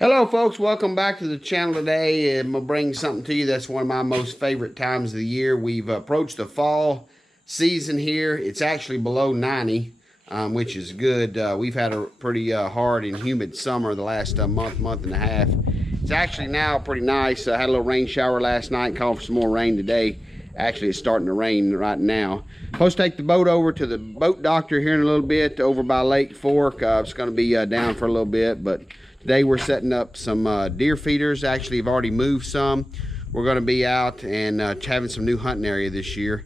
Hello folks, welcome back to the channel today. I'm going to bring something to you that's one of my most favorite times of the year. We've approached the fall season here. It's actually below 90, which is good. We've had a pretty hard and humid summer the last month and a half. It's actually now pretty nice. I had a little rain shower last night, called for some more rain today. Actually, it's starting to rain right now. Supposed to take the boat over to the boat doctor here in a little bit over by Lake Fork. It's going to be down for a little bit, but today we're setting up some deer feeders. Actually, I've already moved some. We're going to be out and having some new hunting area this year.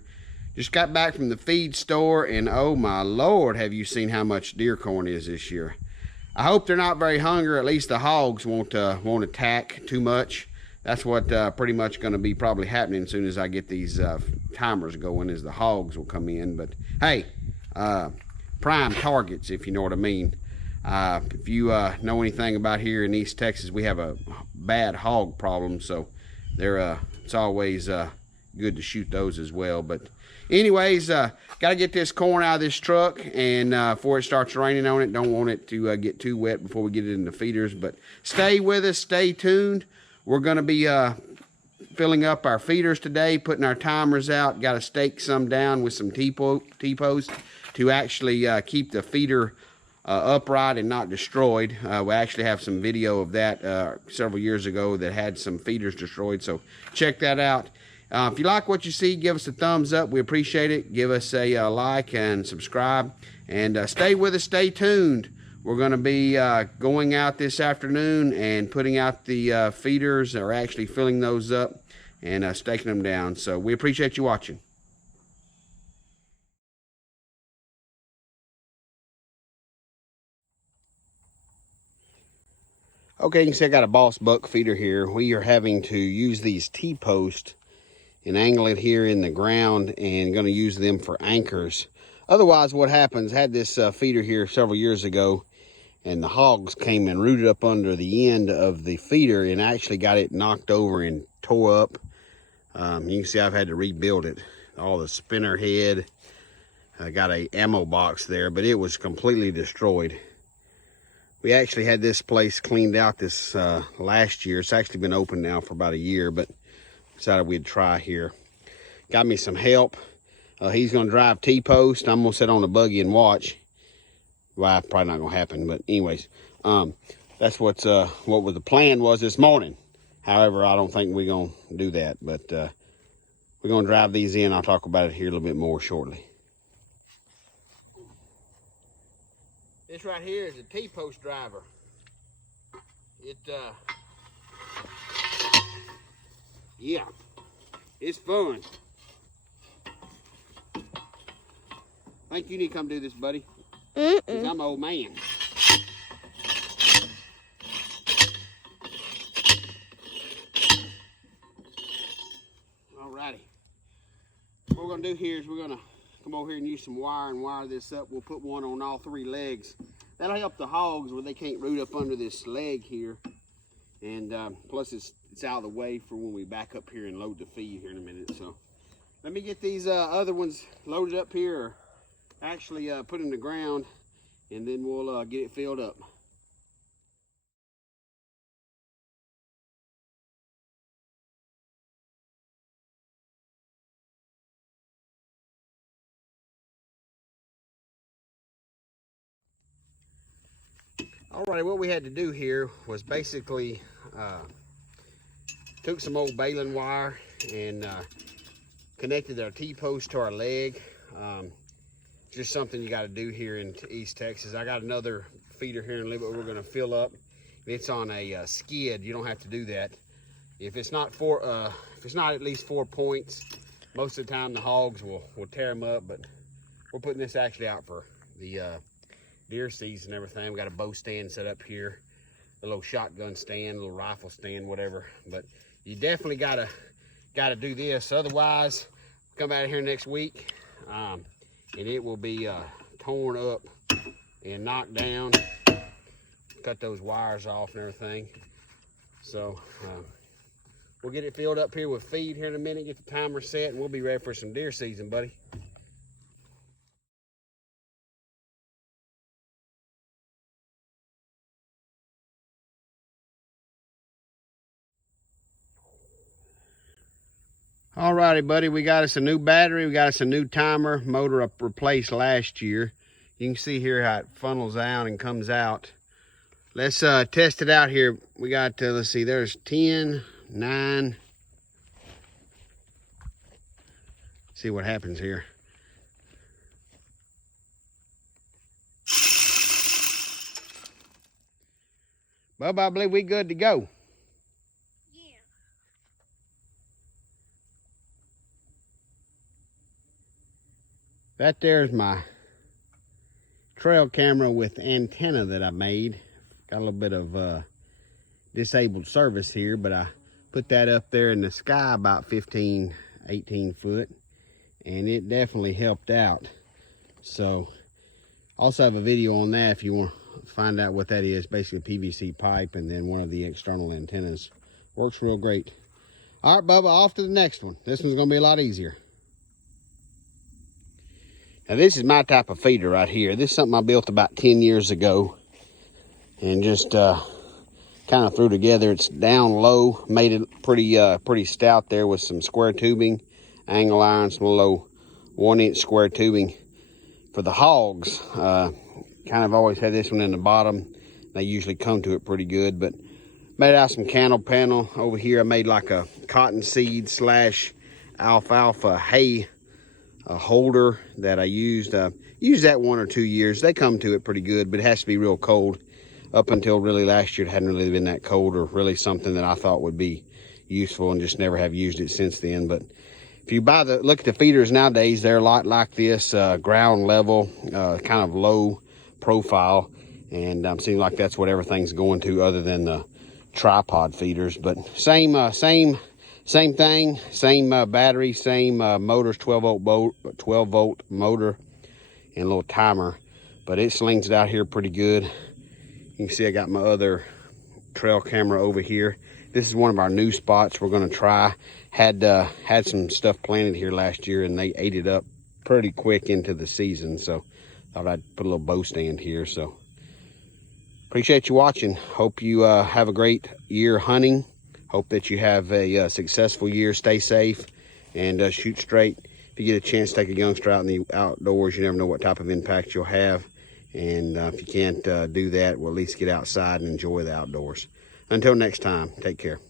Just got back from the feed store, and oh my Lord, have you seen how much deer corn is this year? I hope they're not very hungry. At least the hogs won't attack too much. That's what pretty much going to be probably happening as soon as I get these timers going, is the hogs will come in. But hey, prime targets, if you know what I mean. If you know anything about here in East Texas, we have a bad hog problem, so it's always good to shoot those as well. But anyways, got to get this corn out of this truck, and before it starts raining on it, don't want it to get too wet before we get it in the feeders. But stay with us, stay tuned. We're going to be filling up our feeders today, putting our timers out. Got to stake some down with some T-posts to actually keep the feeder upright and not destroyed. We actually have some video of that several years ago that had some feeders destroyed, so check that out. If you like what you see, give us a thumbs up. We appreciate it. Give us a like and subscribe, and stay with us, stay tuned. We're going to be going out this afternoon and putting out the feeders, or actually filling those up and staking them down. So we appreciate you watching. Okay, you can see I got a boss buck feeder here. We are having to use these T-posts and angle it here in the ground, and going to use them for anchors. Otherwise, what happens, I had this feeder here several years ago, and the hogs came and rooted up under the end of the feeder and actually got it knocked over and tore up. You can see I've had to rebuild it. All the spinner head, I got a ammo box there, but it was completely destroyed. We actually had this place cleaned out this last year. It's actually been open now for about a year, but decided we'd try here. Got me some help. He's gonna drive T-post. I'm gonna sit on the buggy and watch. Well, probably not gonna happen, but anyways, that's what the plan was this morning. However, I don't think we're gonna do that, but we're gonna drive these in. I'll talk about it here a little bit more shortly. This right here is a T-post driver. Yeah, it's fun. I think you need to come do this, buddy. Because I'm an old man. Alrighty. What we're going to do here is we're going to come over here and use some wire and wire this up. We'll put one on all three legs. That'll help the hogs where they can't root up under this leg here. And plus it's out of the way for when we back up here and load the feed here in a minute. So let me get these other ones loaded up here, or actually put in the ground, and then we'll get it filled up. Alright, what we had to do here was basically took some old baling wire and connected our T-post to our leg. Just something you got to do here in East Texas. I got another feeder here in a little bit we're going to fill up. It's on a skid. You don't have to do that. If it's not at least 4 points, most of the time the hogs will tear them up. But we're putting this actually out for the deer season and everything. We got a bow stand set up here, a little shotgun stand, a little rifle stand, whatever. But you definitely gotta do this. Otherwise, come out of here next week, and it will be torn up and knocked down. Cut those wires off and everything. So we'll get it filled up here with feed here in a minute, get the timer set, and we'll be ready for some deer season, buddy. Alrighty, buddy, we got us a new battery, we got us a new timer, motor replaced last year. You can see here how it funnels out and comes out. Let's test it out here. We got, let's see, there's 10, 9. See what happens here. Bubba, I believe we good to go. Yeah. That there's my trail camera with antenna that I made. Got a little bit of disabled service here, but I put that up there in the sky about 15, 18 foot, and it definitely helped out. So also have a video on that if you want to find out what that is. Basically a PVC pipe and then one of the external antennas. Works real great. All right, Bubba, off to the next one. This one's gonna be a lot easier. Now this is my type of feeder right here. This is something I built about 10 years ago and just kind of threw together. It's down low, made it pretty stout there with some square tubing, angle iron, some low 1-inch square tubing for the hogs. Kind of always had this one in the bottom. They usually come to it pretty good, but made out some candle panel. Over here I made like a cottonseed / alfalfa hay holder that I used. Used that 1 or 2 years. They come to it pretty good, but it has to be real cold. Up until really last year, it hadn't really been that cold, or really something that I thought would be useful, and just never have used it since then. But if you look at the feeders nowadays, they're a lot like this, ground level, kind of low profile, and seems like that's what everything's going to, other than the tripod feeders. But same thing, same battery, same motors, 12 volt motor and a little timer, but it slings it out here pretty good. You can see I got my other trail camera over here. This is one of our new spots we're going to try. Had some stuff planted here last year and they ate it up pretty quick into the season, so thought I'd put a little bow stand here. So appreciate you watching. Hope you have a great year hunting. Hope that you have a successful year. Stay safe and shoot straight. If you get a chance to take a youngster out in the outdoors, you never know what type of impact you'll have. And if you can't do that, well, at least get outside and enjoy the outdoors. Until next time, take care.